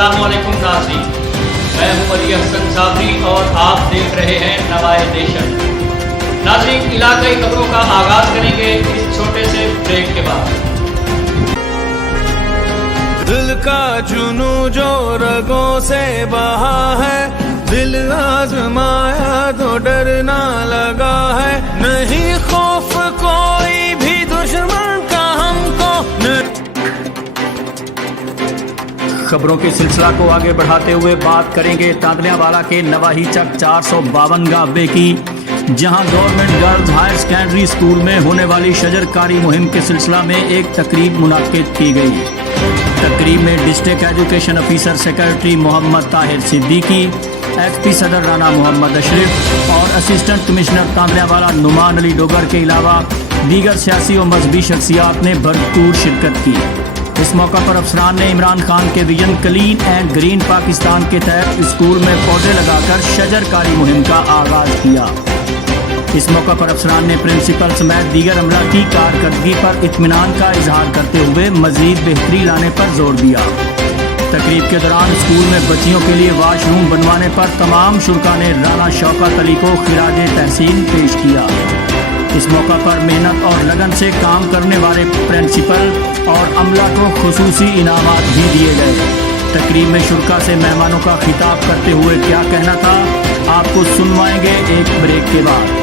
अस्सलाम वालेकुम नाज़रीन, मैं हूं अली अहसन साबरी और आप देख रहे हैं नवाए नेशन। नाज़रीन, इलाकाई खबरों का आगाज करेंगे इस छोटे से ब्रेक के बाद। दिल का जुनू जो रगों से बहा है, दिल आजमाया तो डरना लगा है, नहीं खौफ कोई भी दुश्मन का हमको खबरों के सिलसिला को आगे बढ़ाते हुए बात करेंगे तांतलियावाला के नवाही चक 452 गावे की, जहां government girls higher secondary school में होने वाली शजरकारी मुहिम के सिलसिला में एक तकरीब मुनाकिद की गई। तकरीब में district education officer secretary Mohammad Tahir Siddiqui, SP Sadar Rana Mohammad Ashraf और असिस्टेंट कमिश्नर तांतलियावाला नुमान अली डोगर के अलावा दीगर सियासी और मजहबी शख्सियात ने भरपूर शिरकत की। इस मौका पर अफसरान ने इमरान खान के vision clean and green Pakistan के तहत स्कूल में पौधे लगाकर शजरकारी मुहिम का आगाज किया। इस मौका पर अफसरान ने प्रिंसिपल समेत दीगर अमला की कारकर्दगी पर इत्मीनान का इजहार करते हुए मजीद बेहतरी लाने पर जोर दिया। तकरीब के दौरान स्कूल में बच्चियों के लिए वाशरूम बनवाने पर तमाम शुरा ने राना शौकत अली को खिराज तहसीन पेश किया। इस मौका पर मेहनत और लगन से काम करने वाले प्रिंसिपल और अमला को खुसूसी इनामात भी दिए गए। तकरीब में शुरा से मेहमानों का खिताब करते हुए क्या कहना था, आपको सुनवाएंगे एक ब्रेक के बाद।